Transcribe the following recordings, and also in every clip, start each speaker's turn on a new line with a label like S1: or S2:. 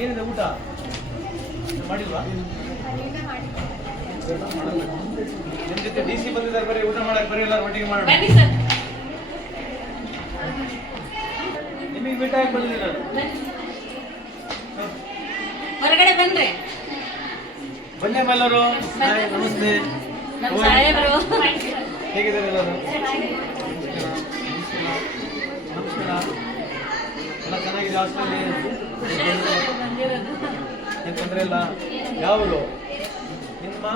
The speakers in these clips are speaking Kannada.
S1: ಏನಿದೆ ಊಟ? ಮಾಡಿಲ್ವಾ? ನಿಮ್ಮ ಜೊತೆ ಡಿ ಸಿ ಬಂದಿದ್ದಾರೆ ಬರೀ ಊಟ ಮಾಡಕ್ಕೆ ಬರೀ ಎಲ್ಲಾರು ಒಟ್ಟಿಗೆ
S2: ಮಾಡಿ
S1: ನಿಮಗೆ ಭೇಟಿ
S2: ಬಂದಿಲ್ಲ. ಹೊರಗಡೆ ಬಂದ್ರೆ
S1: ಬನ್ನಿ ಅಮ್ಮ ನಮಸ್ತೆ. ಹೇಗಿದ್ದಾರೆ ಎಲ್ಲರೂ? ಚೆನ್ನಾಗಿದೆ ತೊಂದರೆ ಇಲ್ಲ? ಯಾವುದು ನಿಮ್ಮ?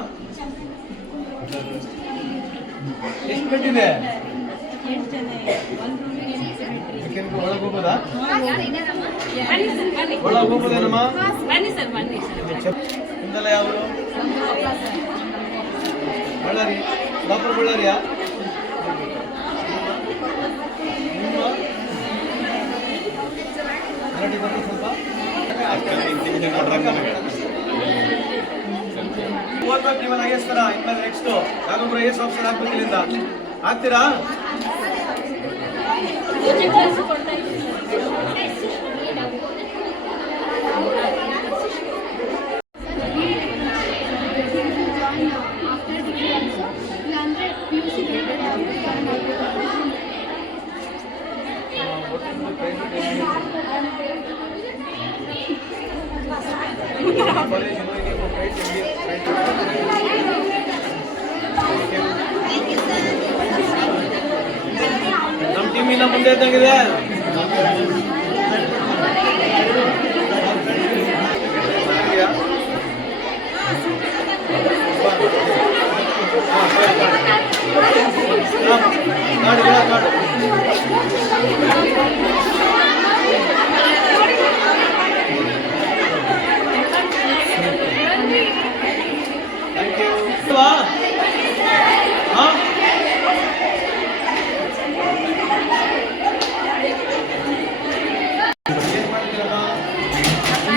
S1: ಎಷ್ಟು
S2: ಜನ ಇದೆ. ಬಳ್ಳಾರಿ. ರೂಮಿಗೆ ಎಂಟು ಬಿಟ್ರಿ.
S1: ಯಾಕೆಂದ್ರೆ ಒಳಗೆ ಹೋಗ್ಬೋದಾ
S2: ಬನ್ನಿ ಸರ್ ಬನ್ನಿ
S1: ಒಳಗೆ ಹೋಗ್ಬೋದೇನಮ್ಮ
S2: ಬನ್ನಿ ಸರ್ ಬನ್ನಿ ಸರ್
S1: ನಿಮ್ದೆಲ್ಲ ಯಾವುದು ಬಳ್ಳಾರಿ ಡಾಕ್ಟರ್ ಬಳ್ಳಾರಿಯಾ ನಿಮ್ಮ ಮರಾಠಿ ಬರ್ತದೆ ಸ್ವಲ್ಪ ಓದ್ಬೇಕು ಎಸ್ ತರ ಇನ್ಮೇಲೆ ನೆಕ್ಸ್ಟ್ ನಾನೊಬ್ರು ಐ ಎಸ್ ಆಫೀಸರ್ ಆಗ್ಬೇಕು ಇಲ್ಲಿಂದ ಆಗ್ತೀರಾ? ನಮ್ಮ ಟೀಮ್ ಇನ್ನ ಮುಂದೆ ಇದ್ದಂಗಿದೆ. ನೋಡಿ ಕಾಡು.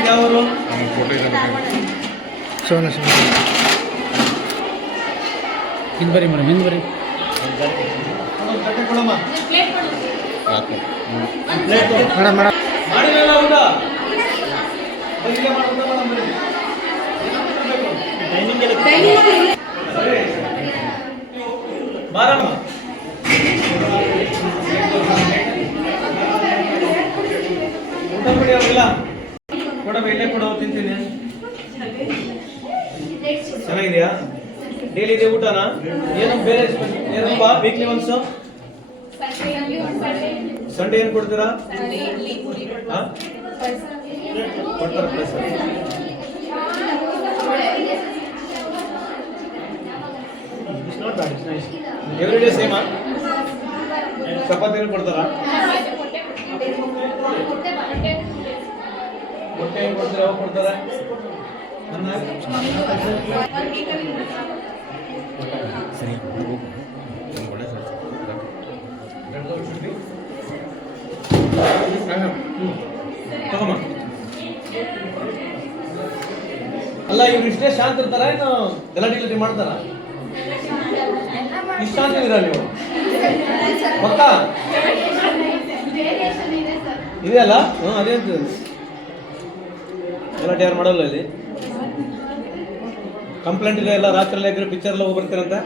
S1: ಯಾವರು
S3: ಸೋನ ಹಿಂದೆ ಬರ್ರಿ ಮೇಡಮ್ ಹಿಂದೆ ಮೇಡಮ್ ಮೇಡಮ್
S1: ಬರೀ ಮೇಡಮ್. ಬರೀ ಸರಿ ಬಾರಮ್ಮ ಕೊಡಮ್ಮ ಇಲ್ಲೇ ಕೊಡವ ತಿಂತೀನಿ. ಚೆನ್ನಾಗಿದೆಯಾ? ಡೈಲಿ ಇದೆ ಊಟನಾ? ಏನು ಬೇರೆ ಏನಪ್ಪ ವೀಕ್ಲಿ ಒನ್ಸ್ ಸಂಡೇ ಏನು ಕೊಡ್ತೀರಾ? ಹಾ? ಕೊಡ್ತಾರೆ ಎವ್ರಿ ಡೇ ಸೇಮಾ ಚಪಾತಿ ಏನು ಕೊಡ್ತಾರಾ? ಮೊಟ್ಟೆ ಏನು ಕೊಡ್ತಾರೆ ಯಾವಾಗ ಕೊಡ್ತಾರೆ?
S3: ಸರಿ
S1: ಅಲ್ಲ ಇವ್ರು ಇಷ್ಟೇ ಶಾಂತ ಇರ್ತಾರ ಏನು? ಗಲಾಟೆ ಗಲಾಟೆ ಮಾಡ್ತಾರ? ಇಷ್ಟ ಶಾಂತ ಇದೀರ ನೀವು? ಗೊತ್ತಾ? ಇದೆಯಲ್ಲ? ಹ್ಞೂ ಅದೇ ಅಂತ ಗಲಾಟೆ ಯಾರು ಮಾಡಲ್ಲ ಇಲ್ಲಿ? ಕಂಪ್ಲೇಂಟ್ ಇದೆ ಎಲ್ಲ ರಾತ್ರಿ ಎಲ್ಲ ಪಿಕ್ಚರ್ ಎಲ್ಲ ಹೋಗಿ ಬರ್ತೀರಂತೆ